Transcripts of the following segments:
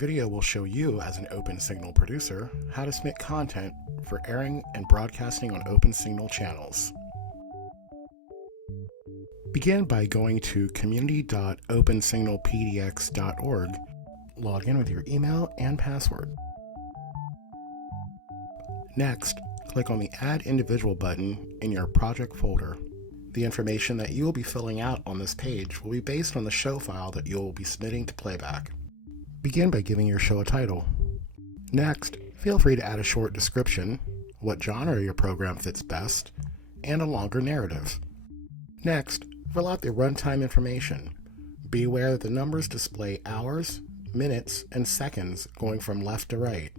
video will show you, as an OpenSignal producer, how to submit content for airing and broadcasting on OpenSignal channels. Begin by going to community.opensignalpdx.org. Log in with your email and password. Next, click on the Add Individual button in your project folder. The information that you will be filling out on this page will be based on the show file that you will be submitting to playback. Begin by giving your show a title. Next, feel free to add a short description, what genre your program fits best, and a longer narrative. Next, fill out the runtime information. Be aware that the numbers display hours, minutes, and seconds going from left to right.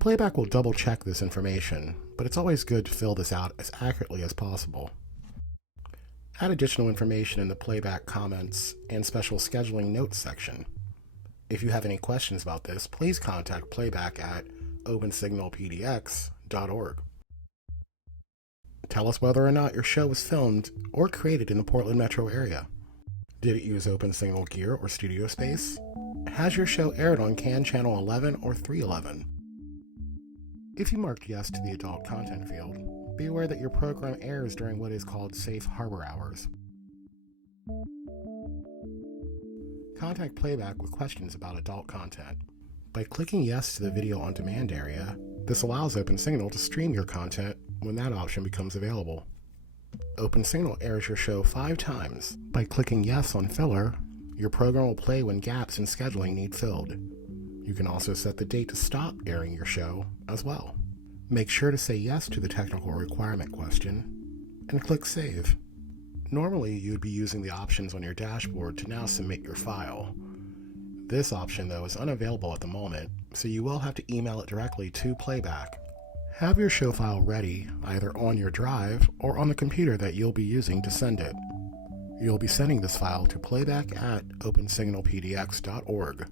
Playback will double check this information, but it's always good to fill this out as accurately as possible. Add additional information in the playback comments and special scheduling notes section. If you have any questions about this, please contact playback at opensignalpdx.org. Tell us whether or not your show was filmed or created in the Portland metro area. Did it use OpenSignal gear or studio space? Has your show aired on CAN Channel 11 or 311? If you marked yes to the adult content field, be aware that your program airs during what is called safe harbor hours. Contact playback with questions about adult content. By clicking yes to the video on demand area, this allows OpenSignal to stream your content when that option becomes available. OpenSignal airs your show 5 times. By clicking yes on filler, your program will play when gaps in scheduling need filled. You can also set the date to stop airing your show as well. Make sure to say yes to the technical requirement question and click Save. Normally, you'd be using the options on your dashboard to now submit your file. This option, though, is unavailable at the moment, so you will have to email it directly to Playback. Have your show file ready, either on your drive or on the computer that you'll be using to send it. You'll be sending this file to playback@opensignalpdx.org.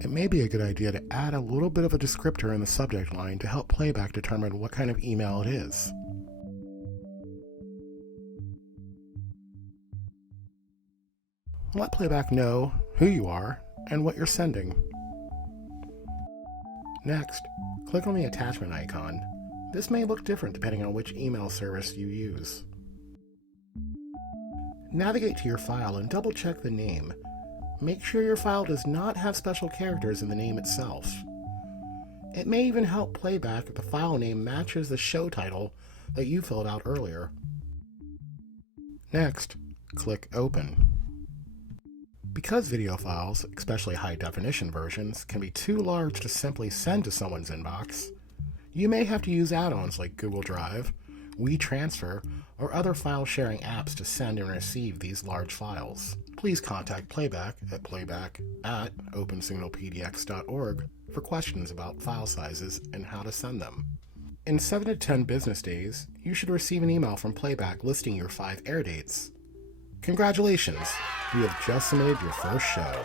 It may be a good idea to add a little bit of a descriptor in the subject line to help Playback determine what kind of email it is. Let Playback know who you are and what you're sending. Next, click on the attachment icon. This may look different depending on which email service you use. Navigate to your file and double-check the name. Make sure your file does not have special characters in the name itself. It may even help Playback if the file name matches the show title that you filled out earlier. Next, click Open. Because video files, especially high-definition versions, can be too large to simply send to someone's inbox, you may have to use add-ons like Google Drive, WeTransfer, or other file-sharing apps to send and receive these large files. Please contact Playback at playback@opensignalpdx.org for questions about file sizes and how to send them. In 7 to 10 business days, you should receive an email from Playback listing your 5 air dates. Congratulations! You have just submitted your first show.